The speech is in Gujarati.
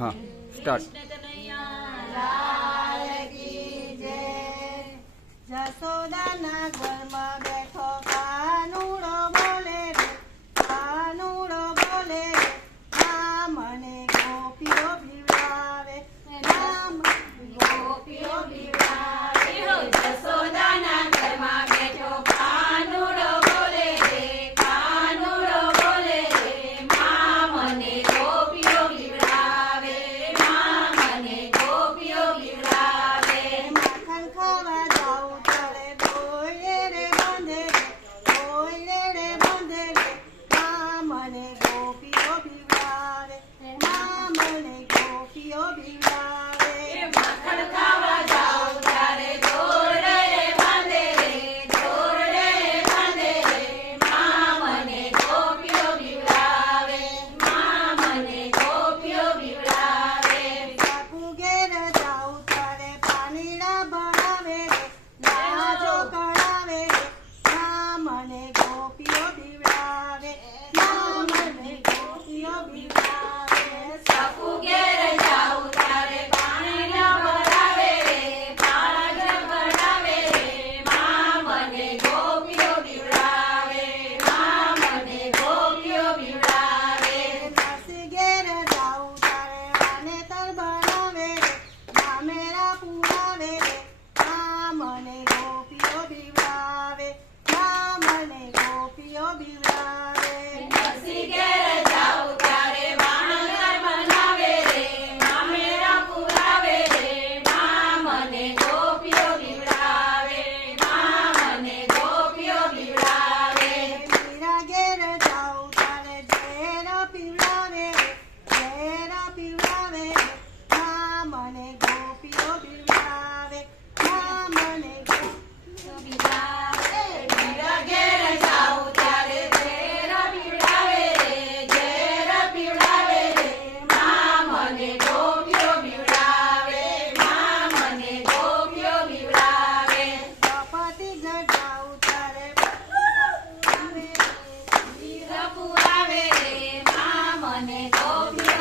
हाँ स्टार्ट। જશોદાના ઘરમાં બેઠો કાનુડો બોલે રે, કાનુડો બોલે રે, આ મને ગોપીઓ ભીવડાવે, આ મને ગોપીઓ ભીવડાવે. જશોદાના ઘરમાં બેઠો કાનુડો બોલે રે, કાનુડો બોલે રે, માં મને ગોપીઓ ભીવડાવે, માં મને ગોપીઓ ભીવડાવે. માખણ ખાવા જાઉં ત્યારે દોયડે રે બાંધે રે, દોયડે રે બાંધે રે, આ મને ગોપીઓ ભીવડાવે, આ મને ગોપીઓ ભીવડાવે. માખણ ખાવા જાઉં ત્યારે દોરડે બાંધે રે, દોરડે બાંધે રે, માં મને ગોપીઓ ભીવડાવે, માં મને ગોપીઓ ભીવડાવે. બાપુ ઘેર જાઉં ત્યારે પાણીડા ભરાવે રે, લાજો કરાવે રે, આ મને ગોપીઓ ભીવડાવે, આ મને ગોપીઓ ભીવડાવે. સપુ ઘેર જાઉં ત્યારે પાણીના ભરાવે રે, પાળા ભરાવે રે, માં મને ગોપીઓ ભીવડાવે, માં મને ગોપીઓ ભીવડાવે. માસી ઘેર જાઉં ત્યારે વાનેતર બનાવે રે, ધામેરા પુરાવે રે, આ મને ગોપીઓ ભીવડાવે, આ મને ગોપીઓ ભીવડાવે. નરસિંહ ઘેર જાઉં ત્યારે વાણંદર બનાવે રે, મામેરા પુરાવે રે, માં મને ગોપીઓ ભીવડાવે, માં મને ગોપીઓ ભીવડાવે. મીરા ઘેર જાઉં ત્યારે ઝેર પીવડાવે રે, ઝેર પીવડાવે રે, આ મને ગોપીઓ ભીવડાવે, આ મને ગોપીઓ ભીવડાવે. મીરા ઘેર જાઉં ત્યારે ઝેર પીવડાવે રે, ઝેર પીવડાવે રે, માં મને ગોપીઓ ભીવડાવે, માં મને ગોપીઓ ભીવડાવે. ગણપતિ ઘર જાઉં ત્યારે વીર પુરાવે રે, માં મને ગોપીઓ